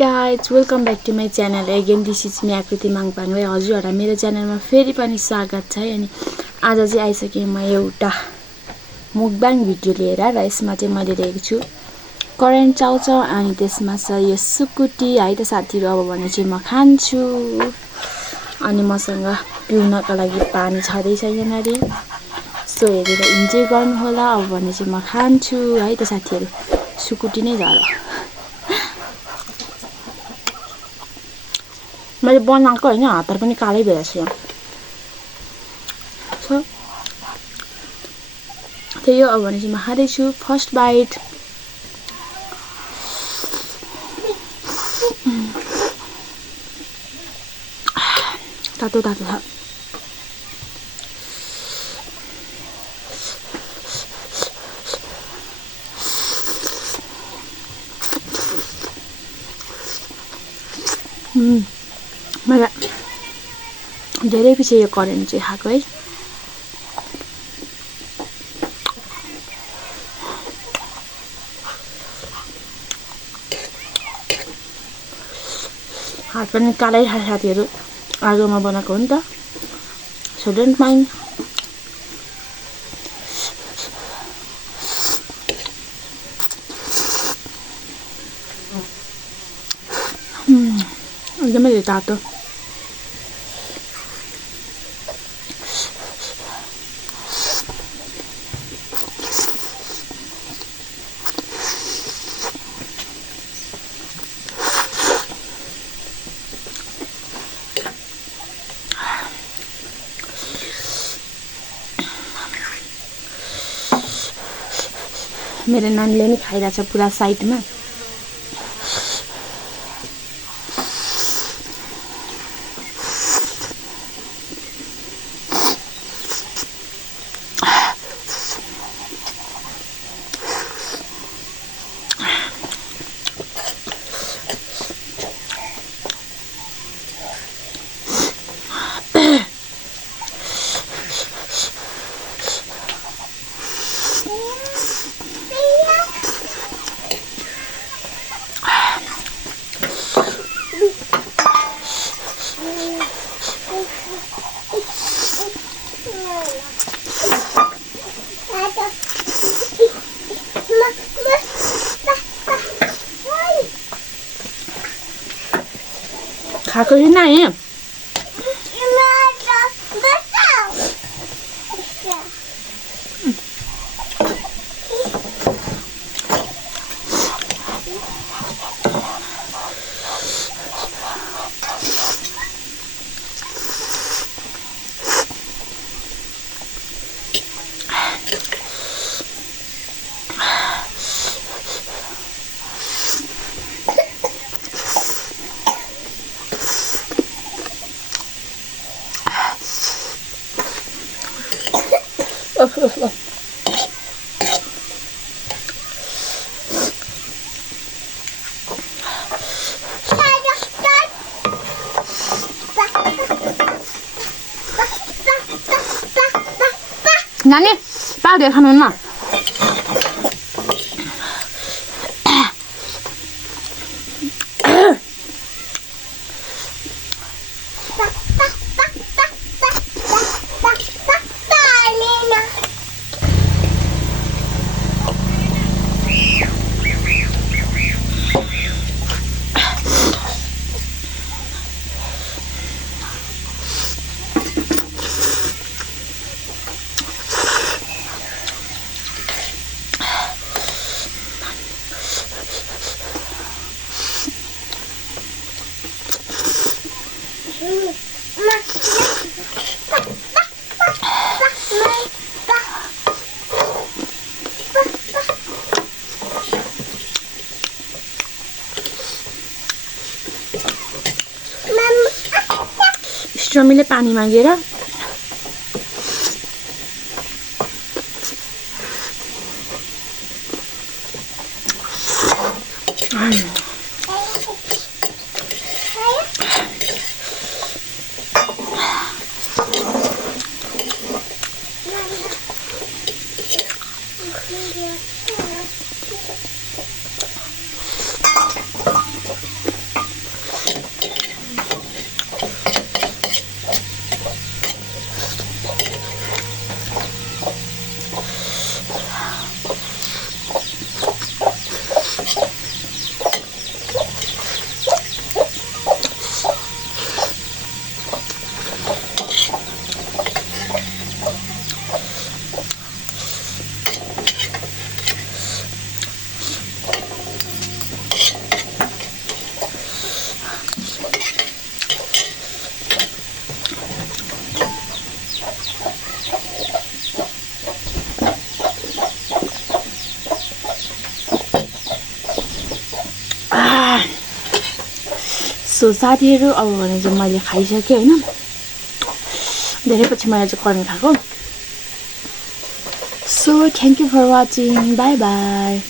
guys, welcome back to my channel again. This is me akleiaklei है हजुरहरुलाई मेरो च्यानलमा फेरि पनि स्वागत छ अनि आज चाहिँ आइसके म एउटा mukbang भिडियो लिएर र यसमा चाहिँ मैले ल्याएको छु करेन्ट चाउचाउ अनि त्यसमा छ यो सुकुटी है त साथीहरु अब भने चाहिँ म खान्छु अनि मसँग पिउनका लागि पानी छदै छैन रे सो हेरेर इन्जोय गर्नु होला अब भने चाहिँ म खान्छु है त साथीहरु सुकुटी नै झर मैले बनाएको हैन हातहरु पनि कालै भइरहेछ सो त्यही हो अब भने चाहिँ म खादै छु फर्स्ट बाइट तातो तातो छ मलाई धेरै पछि यो करेन्ट चाहिँ खाएको है हात पनि कालै छ साथीहरु आगोमा बनाएको हो नि त सो डोन्ट माइन्ड एकदमै तातो मेरो नानीले नि खाइरहेछ पुरा साइडमा खाएको छैन है नानी पाउडर खानुहुन्न स्ट्रमीले पानी मागेर सो साथीहरू अब भने चाहिँ मैले खाइसकेँ होइन धेरै पछि मैले चाहिँ कर्न खाएको so thank you for watching bye by